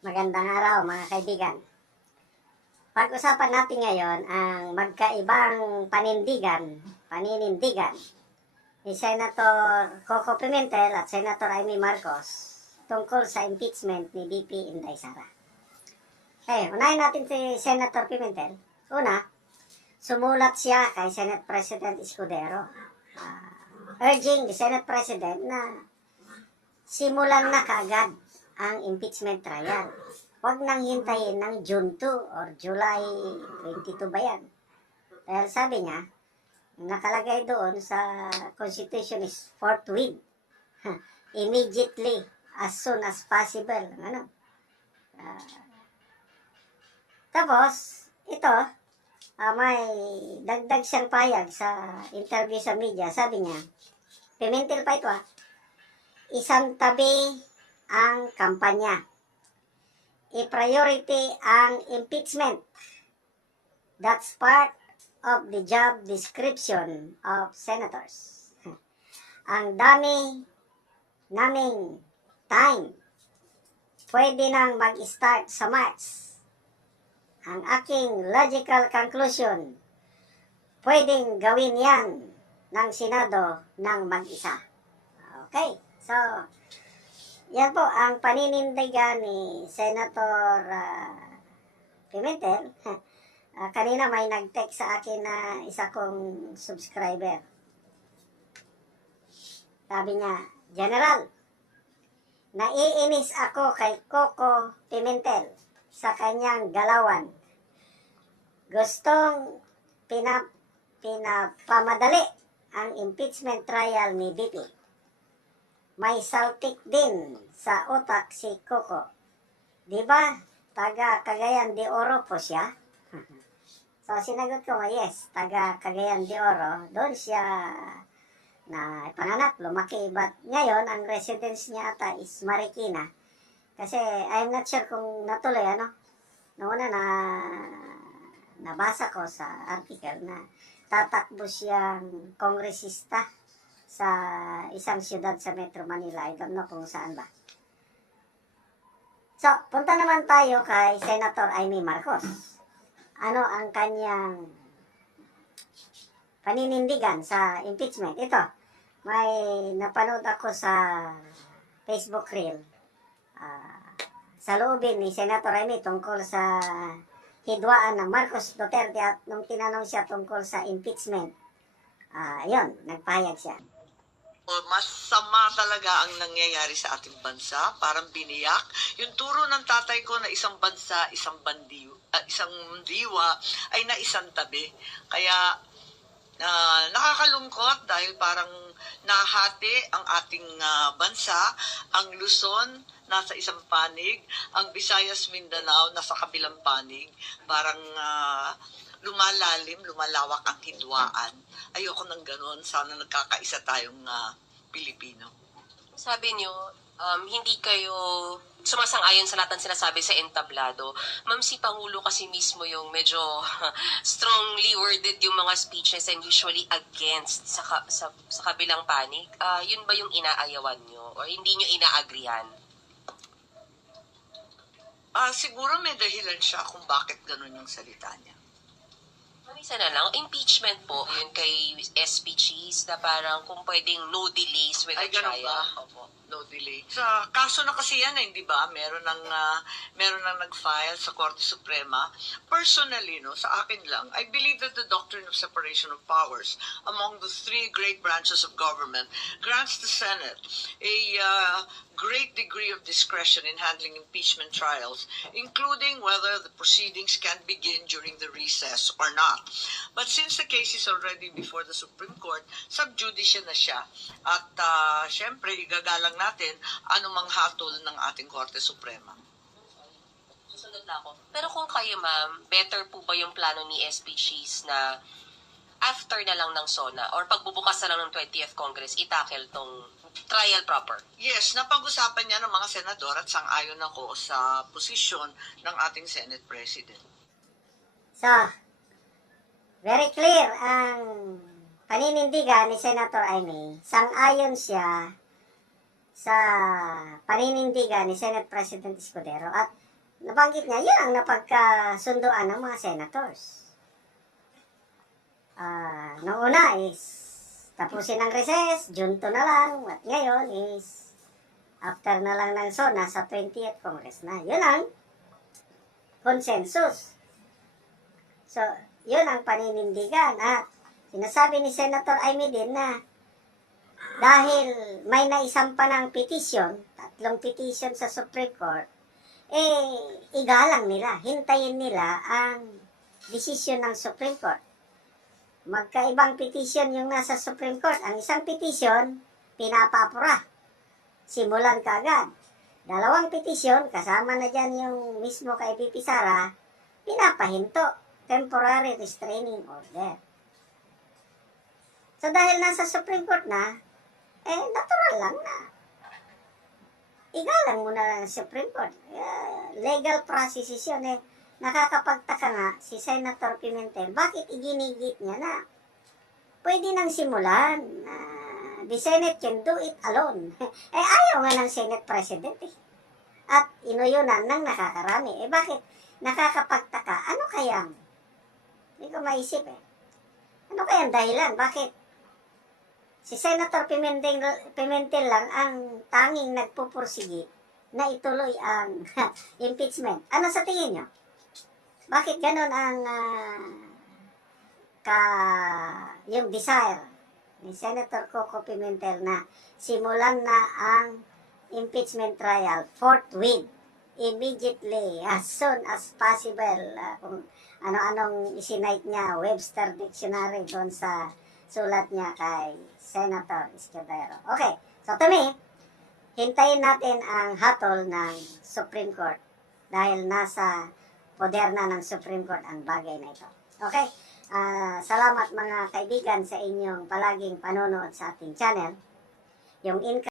Magandang araw mga kaibigan. Pag-usapan natin ngayon ang magkaibang panindigan, paninindigan ni Senator Coco Pimentel at Senator Amy Marcos tungkol sa impeachment ni BP Inday Sara. Okay, unahin natin si Senator Pimentel. Una, sumulat siya kay Senate President Escudero ah, urging the Senate President na simulan na kaagad ang impeachment trial. Huwag nang hintayin ng June 2 or July 22 ba yan? Dahil sabi niya, nakalagay doon sa Constitution is forthwith. Immediately, as soon as possible. Ano? Ah, tapos, ito, ah, may dagdag siyang payag sa interview sa media. Sabi niya, Pimentel pa ito ah, isang tabi ang kampanya. I-priority ang impeachment. That's part of the job description of senators. Ang dami naming time. Pwede nang mag-start sa March. Ang aking logical conclusion, pwedeng gawin yan ng Senado ng mag-isa. Okay, so yan po ang paninindigan ni Senator ah, Pimentel. Ah, kanina may nag-text sa akin na isa kong subscriber. Sabi niya, General, naiinis ako kay Coco Pimentel sa kanyang galawan. Gustong pinap pinapamadali ang impeachment trial ni BP may saltik din sa utak si Coco. Di ba? Taga Cagayan de Oro po siya. so, sinagot ko, yes, taga Cagayan de Oro. Doon siya na panganak, lumaki. But ngayon, ang residence niya ata is Marikina. Kasi I'm not sure kung natuloy, ano. Noon na na nabasa ko sa article na tatakbo siyang kongresista sa isang siyudad sa Metro Manila. I don't know kung saan ba. So, punta naman tayo kay Senator Amy Marcos. Ano ang kanyang paninindigan sa impeachment? Ito, may napanood ako sa Facebook reel. Ah, sa loobin ni Senator Amy tungkol sa hidwaan ng Marcos Duterte at nung tinanong siya tungkol sa impeachment, ah, yun, nagpahayag siya. O masama talaga ang nangyayari sa ating bansa, parang biniyak. Yung turo ng tatay ko na isang bansa, isang bandiw, ah, isang diwa ay na isang tabi. Kaya ah, nakakalungkot dahil parang nahati ang ating ah, bansa, ang Luzon nasa isang panig, ang Visayas Mindanao nasa kabilang panig. Parang ah, lumalalim, lumalawak ang hidwaan. Ayoko ng ganon. Sana nagkakaisa tayong ah, Pilipino. sabi niyo, um, hindi kayo sumasang-ayon sa lahat ng sinasabi sa entablado. Ma'am, si Pangulo kasi mismo yung medyo strongly worded yung mga speeches and usually against sa, ka- sa, sa kabilang panig. Ah, yun ba yung inaayawan niyo or hindi niyo inaagrihan? Ah, siguro may dahilan siya kung bakit ganun yung salita niya. Isa na lang, impeachment po, yun kay SP Cheese na parang kung pwedeng no delays with Ay, the ganun trial. ba? Opo. No delay. Sa kaso na kasi yan, eh, di ba? Meron ng, ah, meron ng nag-file sa Korte Suprema. Personally, no, sa akin lang, I believe that the doctrine of separation of powers among the three great branches of government grants the Senate a uh, great degree of discretion in handling impeachment trials, including whether the proceedings can begin during the recess or not. But since the case is already before the Supreme Court, sub judice na siya. At uh, syempre, igagalang natin anumang hatol ng ating Korte Suprema. Susunod na ako. Pero kung kayo, ma'am, better po ba yung plano ni SP Cheese na after na lang ng SONA or pagbubukas na lang ng 20th Congress, itakel tong trial proper? Yes, napag-usapan niya ng mga senador at sang-ayon ako sa posisyon ng ating Senate President. So, very clear ang paninindigan ni Senator Amy. Sang-ayon siya sa paninindigan ni Senate President Escudero at nabanggit niya, yun ang napagkasunduan ng mga senators. Ah, noong is tapusin ang recess, June 2 na lang, at ngayon is after na lang ng SONA sa 20th Congress na. Yun ang consensus. So, yun ang paninindigan at sinasabi ni Senator Amy din na dahil may naisampa ng petisyon, tatlong petisyon sa Supreme Court, eh, igalang nila, hintayin nila ang desisyon ng Supreme Court. Magkaibang petisyon yung nasa Supreme Court. Ang isang petisyon, pinapapura. Simulan kaagad. Dalawang petisyon, kasama na dyan yung mismo kay Pipi Sara, pinapahinto. Temporary restraining order. So dahil nasa Supreme Court na, eh, natural lang na. Igalang mo na lang ang Supreme Court. Eh, legal processes yun eh. Nakakapagtaka nga si Senator Pimentel, bakit iginigit niya na pwede nang simulan. Ah, the Senate can do it alone. eh, ayaw nga ng Senate President eh. At inuyunan ng nakakarami. Eh, bakit? Nakakapagtaka. Ano kaya? Hindi ko maisip eh. Ano kaya ang dahilan? Bakit? Si Senator Pimentel, Pimentel lang ang tanging nagpupursigi na ituloy ang impeachment. Ano sa tingin nyo? Bakit ganon ang ah, ka yung desire ni Senator Coco Pimentel na simulan na ang impeachment trial forthwith immediately as soon as possible ah, kung ano-anong isinight niya Webster Dictionary doon sa sulat niya kay Senator Escudero. Okay, so to me, hintayin natin ang hatol ng Supreme Court dahil nasa poder na ng Supreme Court ang bagay na ito. Okay, ah, salamat mga kaibigan sa inyong palaging panonood sa ating channel. Yung income